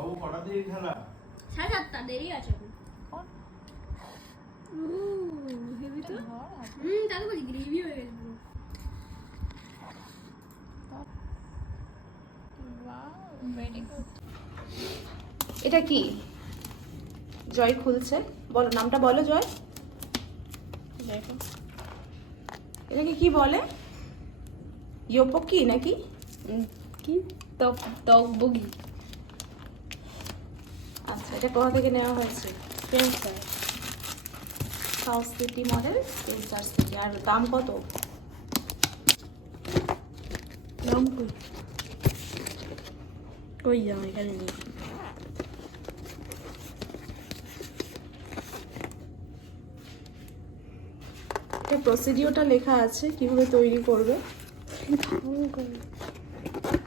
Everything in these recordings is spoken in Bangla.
বাবু কটা দিয়ে খেলা? সাড়ে সাতটা দেরি আছে এখন। হেভি তো। হুম তাকে বলি গ্রেভি হয়ে গেছে পুরো। এটা কি? জয় খুলছে। বলো নামটা বলো জয়। এটাকে কি বলে? ইয়োপকি নাকি? কি? তক টক বগি। আচ্ছা এটা কোথা থেকে নেওয়া হয়েছে? Spencer South City model Spencer city আর দাম কত? নাম কই যাও এখানে নেই। এটা লেখা আছে কীভাবে তৈরি করবে?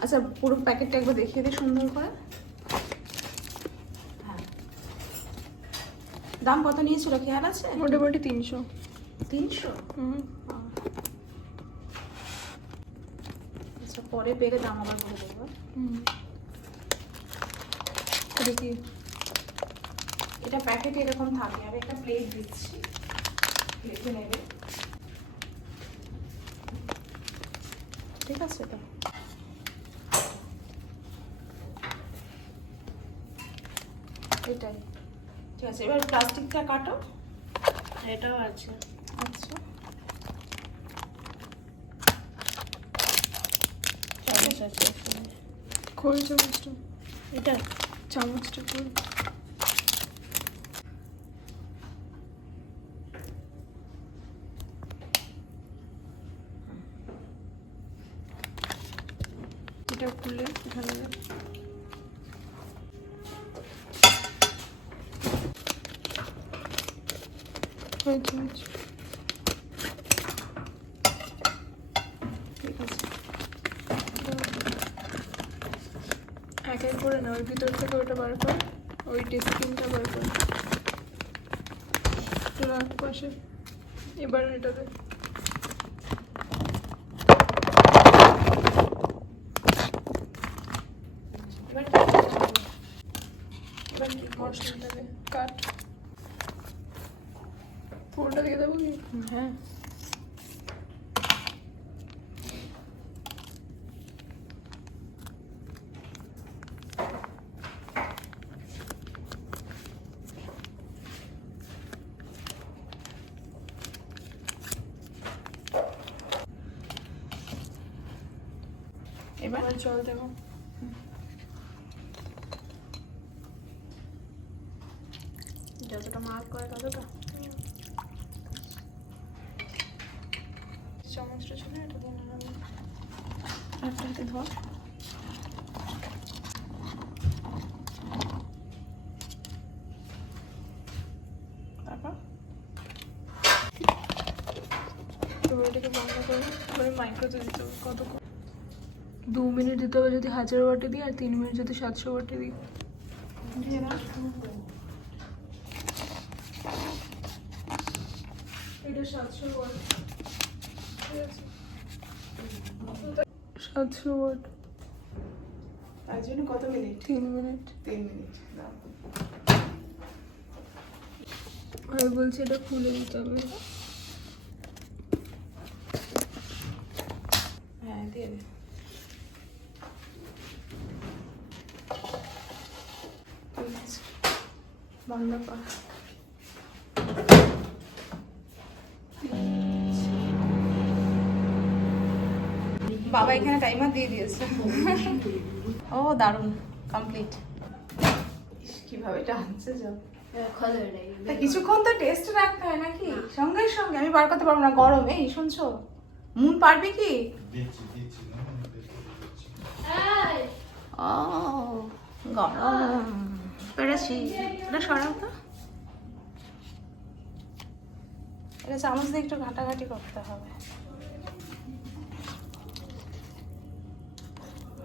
আচ্ছা পুরো প্যাকেটটা একবার দেখিয়ে দিই সুন্দর করে। দাম কত নিয়েছিল? খেয়াল আছে? মোটামুটি তিনশো। তিনশো? হুম। আচ্ছা পরে পেরে দাম আবার বলে দেবো। হুম। কি? এটা প্যাকেটে এরকম থাকে আর একটা প্লেট দিচ্ছি। লিখে নেবে। ঠিক আছে তো? এটাই। ঠিক আছে এবার প্লাস্টিকটা কাটো। এটাও আছে। আচ্ছা। চামচ আছে খোল চামচটা। এটা। চামচটা খোল। এটা খুলে ঢালা যায় হয়েছে হয়েছে এক এক করে না ওই ভিতর থেকে ওটা বার কর, ওই স্কিনটা বার কর। রাখ পাশে। এবার এটা দে। এবার কি মশলাটা কাট। ফোনটা দিয়ে দেবো কি হ্যাঁ এবার আর জল দেবো যতটা মার্ক করে ততটা চামচটা ছিল এটা দিয়ে নাড়াবো একটা ধর দু মিনিট দিতে হবে যদি হাজার ওয়াটে দিই আর তিন মিনিট যদি সাতশো ওয়াটে দিই। এটা সাতশো ওয়াট। সাতশো ওয়াট। তার জন্য কত মিনিট? তিন মিনিট। তিন মিনিট। আমি বলছি এটা খুলে দিতে হবে। হ্যাঁ দিয়ে দে। বন্ধ কর। বাবা এখানে টাইমার দিয়ে দিয়েছে। ও দারুণ কমপ্লিট কীভাবে এটা আনছে যাও তা কিছুক্ষণ তো টেস্ট রাখতে হয় নাকি? সঙ্গে সঙ্গে আমি বার করতে পারব না গরম এই শুনছো? মুন পারবি কি। ও গরম। পেরেছি এটা সরাও তো। এটা চামচ দিয়ে একটু ঘাটাঘাটি করতে হবে।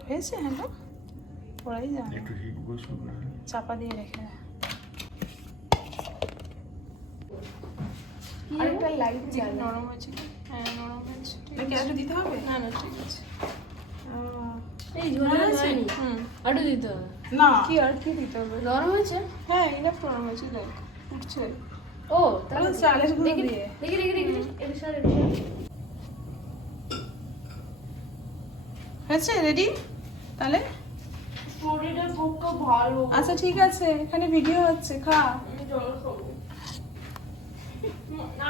হয়েছে হ্যাঁ তো পড়াই যাবে একটু হিট বসুন চাপা দিয়ে রেখে আরেকটা লাইট জ্বালা নরম হয়েছে হ্যাঁ নরম হয়েছে। ঠিক এটা আছে। দিতে হবে? না না ঠিক আছে। এই ঝোলা হয়নি। হুম। আরও দিতে হবে। না। কি আর কি দিতে হবে? গরম হয়েছে? হ্যাঁ এটা গরম হয়েছে দেখ উঠছে। ও তাহলে দিয়ে। দেখি দেখি দেখি এটা সর এটা হয়েছে রেডি তাহলে? আচ্ছা ঠিক আছে। এখানে ভিডিও হচ্ছে খা।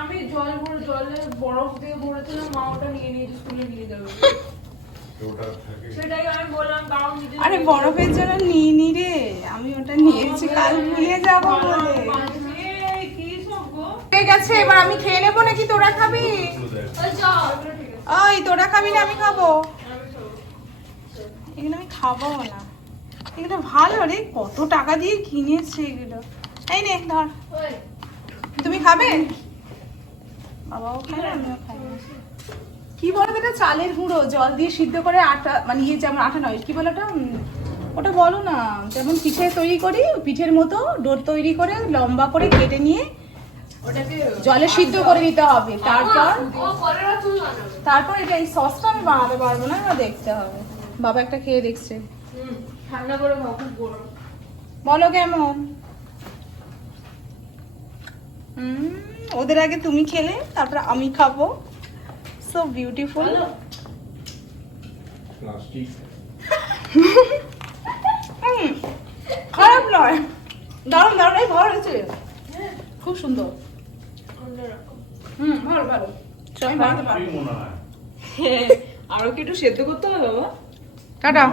আমি জল জল ভরে জলে বরফ দিয়ে ভরেছিলাম মা ওটা নিয়ে নিয়েছে স্কুলে নিয়ে যাবে। ওটা থাকে। সেটাই আমি বললাম দাও নিজে আরে বরফের জন্য নিয়ে নি রে। আমি ওটা নিয়েছি কাল ভুলে যাব বলে। এই, কি সব গো? ঠিক আছে এবার আমি খেয়ে নেব নাকি তোরা খাবি? চল ওই তোরা খাবি না আমি খাব। এগুলো আমি খাব না। এগুলো ভালো রে কত টাকা দিয়ে কিনেছে এগুলো। এই নে ধর। তুমি খাবে? বাবাও না আমিও খাই। কি বলো এটা চালের গুঁড়ো জল দিয়ে সিদ্ধ করে আটা মানে ইয়ে যেমন আটা নয় কি বলো ওটা? ওটা বলো না যেমন পিঠে তৈরি করি পিঠের মতো ডোর তৈরি করে লম্বা করে কেটে নিয়ে ওটাকে জলে সিদ্ধ করে দিতে হবে। তারপর তুই বানাবে। তারপর এটা এই সসটা আমি বানাতে পারব না দেখতে হবে। বাবা একটা খেয়ে দেখছে। ঠান্ডা করে খাও খুব গরম। বলো কেমন? ওদের আগে তুমি খেলে তারপর আমি খাব। সো বিউটিফুল খারাপ নয়। দারুণ দারুণ। ভালো হয়েছে। খুব সুন্দর। হুম ভালো ভালো। হয় আরও কি একটু সেদ্ধ করতে হবে বাবা? টাটা।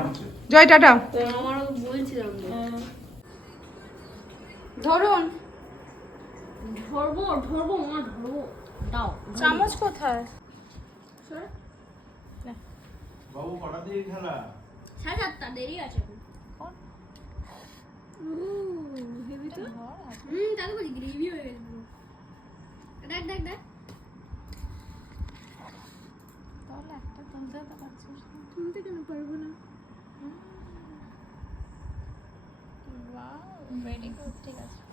জয় টাটা। আমারও বলছিলাম ধরুন। ধরবো ধরবো মা ধরবো। দাও চামচ কোথায়। বাবু কটা দিয়ে খেলা? সাড়ে সাতটা দেরি আছে উম, হেবি তো। হুম তাহলে বলি গ্রেভি হয়ে গেছে পুরো। দেখ দেখ দেখ তাহলে একটা তুলতে কেন পারব না? ঠিক আছে।